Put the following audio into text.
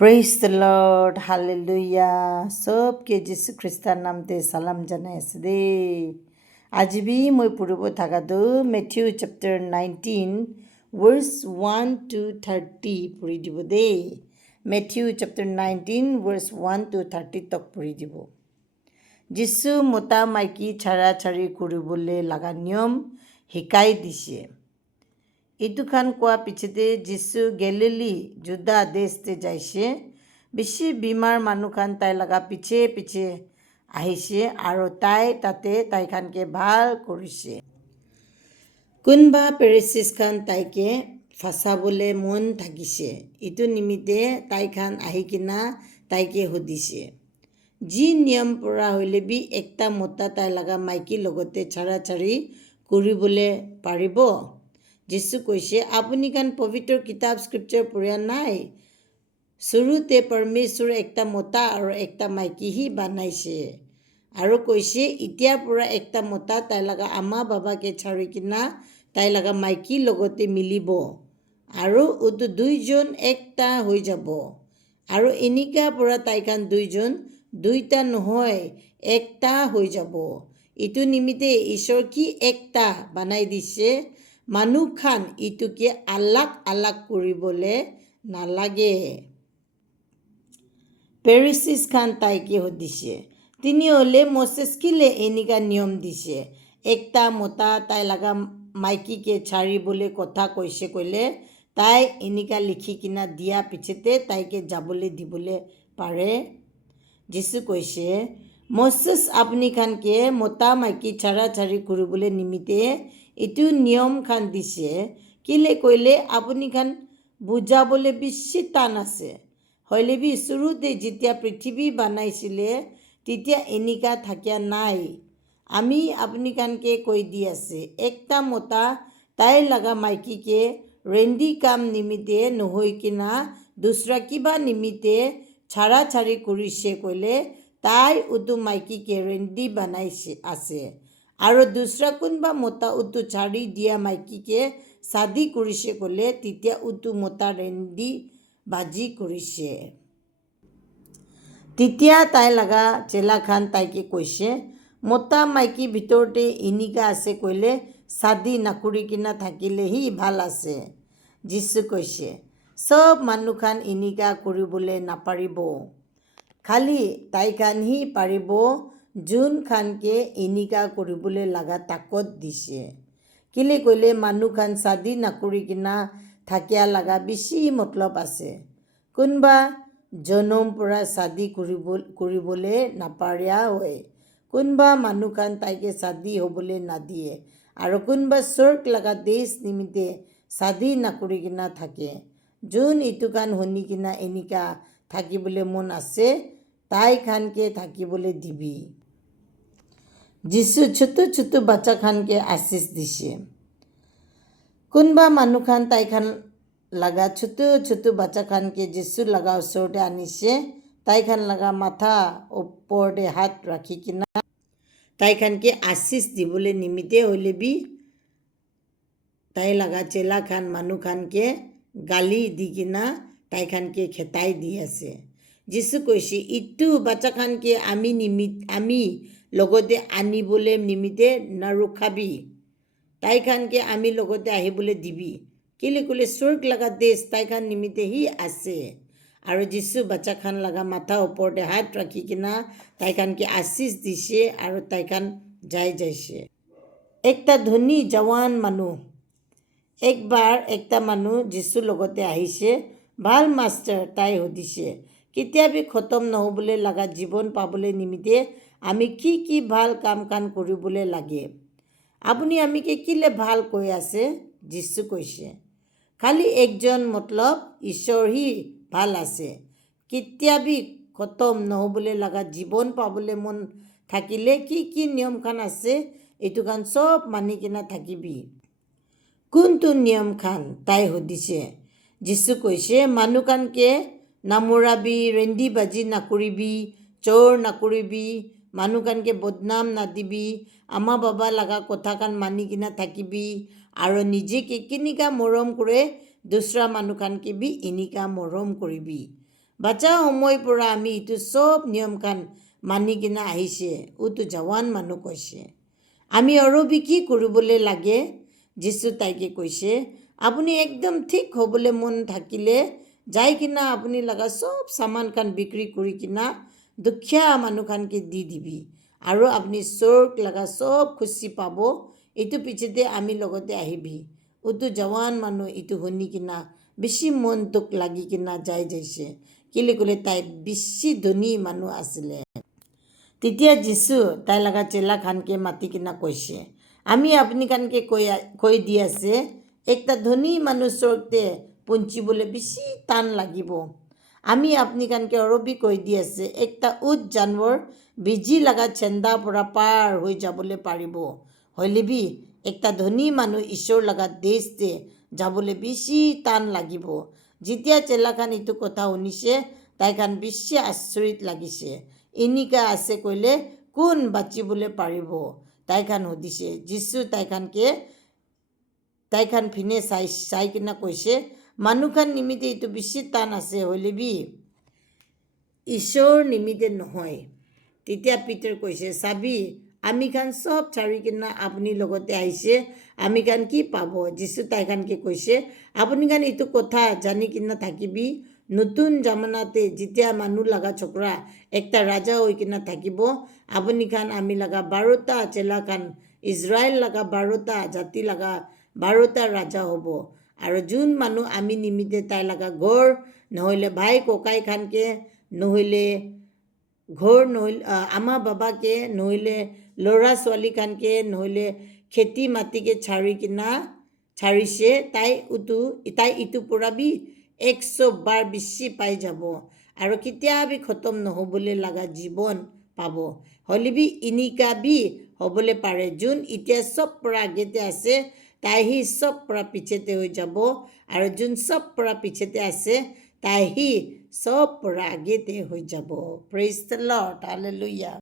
Praise the lord, hallelujah. চবকে যীশু খ্ৰীষ্টাৰ নামতে সালাম জনাই আছে দেই। আজি বি মই পঢ়িব থকাটো মেথিউ চেপ্টাৰ 19 ভাৰ্ছ 1 to 30 পঢ়ি দিব দেই। মেথিউ চেপ্টাৰ 19 ভাৰ্ছ 1 to 30 তক পঢ়ি দিব। যীশু মতা মাইকী ছাড়া ছাড়ি কৰিবলৈ লগা নিয়ম শিকাই দিছে। এইটোখান কোৱা পিছতে যীশু গেলিলী জুদা দেশতে যাইছে। বেছি বিমাৰ মানুহখান তাই লগা পিছে পিছে আহিছে আৰু তাই তাতে তাইখানকে ভাল কৰিছে। কোনবা পেৰিচিছখান তাইকে ফাঁচাবলৈ মন থাকিছে। এইটো নিমিত্তে তাইখান আহি কিনা তাইকে সুধিছে, যি নিয়ম পৰা হ'লে বি একটা মতা তাই লগা মাইকীৰ লগতে ছাড়া ছাড়ি কৰিবলৈ পাৰিব? যীশু কৈছে, আপুনি কান পবিত্ৰ কিতাপ স্ক্ৰিপ্চাৰ পঢ়া নাই? শুৰুতে পৰমেশ্বৰ একটা মতা আৰু একটা মাইকীহি বনাইছে আৰু কৈছে, এতিয়াৰ পৰা একটা মতা তাই লগা আমা বাবাকে ছাড়ি কিনা তাই লগা মাইকীৰ লগতে মিলিব আৰু উটো দুইজন একটা হৈ যাব। আৰু এনেকা পৰা তাইখান দুইজন দুইটা নহয় একটা হৈ যাব। এইটো নিমিত্তে ঈশ্বৰ কি একটা বনাই দিছে, মানুহ খান ইটোকে আলাগ আলাগ কৰিবলৈ নালাগে। পেৰিচিছ খান তাইকে সুধিছে, তিনিহ'লে মছেছ কিলে এনেকা নিয়ম দিছে, একটা মতা তাই লগা মাইকীকে ছাড়িবলৈ কথা কৈছে ক'লে তাই এনেকা লিখি কিনা দিয়া পিছতে তাইকে যাবলৈ দিবলৈ পাৰে? যীশু কৈছে, মছেছ আপুনি খানকে মতা মাইকী ছাড়া ছাড়ি কৰিবলৈ নিমিত্তে এইটো নিয়ম খান দিছে। কেলে কৈলে আপুনি খান বুজাবলৈ বেছি টান আছে। হ'লে বি শুৰুতে যেতিয়া পৃথিৱী বনাইছিলে তেতিয়া এনেকা থাকিয়া নাই। আমি আপুনি খানকে কৈ দি আছে, একটা মতা তাই লগা মাইকীকে ৰেন্দি কাম নিমিত্তে নহৈ কিনা দুসৰা কিবা নিমিত্তে ছাড়া ছাড়ি কৰিছে ক'লে তাই উটো মাইকীকে ৰেন্দি বনাইছে আছে আৰু দুসৰা কোনবা মতা উটো ছাড়ি দিয়া মাইকীকে শাদী কৰিছে ক'লে তেতিয়া উটো মতা ৰেন্দি বাজি কৰিছে। তেতিয়া তাই লগা চেলাখান তাইকে কৈছে, মতা মাইকী ভিতৰতে এনেকা আছে ক'লে শাদী নকৰি কিনা থাকিলেহি ভাল আছে। যীশু কৈছে, চব মানুহখান এনেকা কৰিবলৈ নাপাৰিব, খালি তাইখানহি পাৰিব যোন খানকে এনেকা কৰিবলৈ লগা তাকত দিছে। কেলে ক'লে মানুহখান শাদী নকৰি কিনা থাকিয়া লগা বেছি মতলব আছে। কোনবা জনম পৰা শাদী কৰিবলৈ নাপাৰা হয়, কোনবা মানুহখান তাইকে শাদী হ'বলৈ নাদিয়ে আৰু কোনবা স্বৰ্গ লগা দেশ নিমিত্তে শাদী নকৰি কিনা থাকে। যোন এইটোখান শুনি কিনা এনেকা থাকিবলৈ মন আছে তাই খানকে থাকিবলৈ দিবি। যীশু ছোট ছোট বাচ্চা খানকে আশীষ দিছে। কোনবা মানুহখান তাইখান লগা ছোট ছোট বাচ্চা খানকে যীশু লগা ওচৰতে আনিছে। তাইখান লগা মাথা ওপৰতে হাত ৰাখি কিনা তাইখানকে আশীষ দিবলৈ নিমিত্তে হ'লে বি তাই লগা চেলাখান মানুহখানকে গালি দি কিনা তাইখানকে খেতাই দি আছে। যীশু কৈছে, ইটো বাচ্চাখানকে আমি লগতে আনিবলৈ নিমিত্তে নৰখাবি, তাইখানকে আমি লগতে আহিবলৈ দিবি। কেলে ক'লে স্বৰ্গ লগা দেশ তাইখান নিমিত্তেহি আছে। আৰু যীশু বাচ্চাখান লগা মাথা ওপৰতে হাত ৰাখি কিনা তাইখানকে আশীষ দিছে আৰু তাইখান যাইছে। একটা ধনী জৱান মানুহ একবাৰ একটা মানুহ যীশুৰ লগতে আহিছে। ভাল মাষ্টাৰ, তাই সুধিছে, কেতিয়াবি খতম নহ'বলৈ লগা জীৱন পাবলৈ নিমিত্তে আমি কি ভাল কাম কৰিবলৈ লাগে? আপুনি আমিকে কিলে ভাল কৈ আছে? যীশু কৈছে, খালি একজন মতলব ঈশ্বৰহি ভাল আছে। কেতিয়াবি খতম নহ'বলৈ লগা জীৱন পাবলৈ মন থাকিলে কি নিয়ম খান আছে এইটো খান চব মানি কিনা থাকিবি। কোনটো নিয়ম খান? তাই সুধিছে। যীশু কৈছে, মানুহখানকে নামৰাবি, ৰেন্দি বাজি নকৰিবি, চোৰ নকৰিবি, মানুহখানকে বদনাম নাদিবি, আমা বাবা লগা কথাখান মানি কিনা থাকিবি আৰু নিজেকে কেনেকা মৰম কৰে দুসৰা মানুহখানকে বি এনেকা মৰম কৰিবি। বাচ্চা সময় পৰা আমি ইটো চব নিয়ম খান মানি কিনে আহিছে ওতো জৱান মানুহ কৈছে আমি আৰু কি কৰিবলৈ লাগে যীশু তাইকে কৈছে আপুনি একদম ঠিক হ'বলৈ মন থাকিলে যাই কিনা আপুনি লগা চব সামান খান বিক্ৰী কৰি কিনা দুখীয়া মানুহ খানকে দি দিবি আৰু আপুনি স্বৰ্গ লগা চব খুচি পাব এইটো পিছতে আমি লগতে আহিবি ওতো জৱান মানুহ ইটো শুনি কিনা বেছি মন দুখ লাগি কিনা যাইছে কেলে ক'লে তাই বেছি ধনী মানুহ আছিলে তেতিয়া যীশু তাই লগা চেলা খানকে মাতি কিনা কৈছে আমি আপুনি খানকে কৈ দি আছে একটা ধনী মানুহ স্বৰ্গতে পঞ্চিবলৈ বেছি টান লাগিব আমি আপুনি খানকে অৰবি কৈ দি আছে একটা উট জানবৰ বিজি লগা চেন্দা পৰা পাৰ হৈ যাবলৈ পাৰিব হলিবি একটা ধনী মানুহ ঈশ্বৰ লগা দেশতে যাবলৈ বেছি টান লাগিব যেতিয়া চেলাখান ইটো কথা শুনিছে তাইখান বেছি আচৰিত লাগিছে এনেকা আছে কৈলে কোন বাচিবলৈ পাৰিব তাইখান সুধিছে যীশু তাইখান ফিনে চাই কিনা কৈছে মানুহখান নিমিত্তে এইটো বেছি টান আছে হলিবি ঈশ্বৰ নিমিত্তে নহয় তেতিয়া পিতৰ কৈছে চাবি আমি খান চব চাৰি কিনা আপুনি লগতে আহিছে আমি খান কি পাব যীশু তাইখানকে কৈছে আপুনি খান এইটো কথা জানি কিনা থাকিবি নতুন জামানাতে যেতিয়া মানুহ লগা চকৰা একটা ৰাজা হৈ কিনা থাকিব আপুনি খান আমি লগা 12টা চেলা খান ইজৰাইল লগা 12টা জাতি লগা 12টা ৰাজা হ'ব আৰু যোন মানুহ আমি নিমিত্তে তাই লগা ঘৰ নহ'লে ভাই ককাই খানকে নহ'লে ঘৰ নহ'লে আমা বাবাকে নহ'লে ল'ৰা ছোৱালী খানকে নহ'লে খেতি মাটিকে ছাড়িছে তাই ইটো পৰা বি 100 বাৰ বেছি পাই যাব আৰু কেতিয়াবি খতম নহ'বলৈ লগা জীৱন পাব হলিবি ইনিকা বি হ'বলৈ পাৰে যোন এতিয়া চব পৰা আগতে আছে তাই হি চব পৰা পিছতে হৈ যাব আৰু যোন চব পৰা পিছতে আছে তাই হি চব পৰা আগতে হৈ যাব প্ৰেইজ দ্য লৰ্ড হালেলুয়া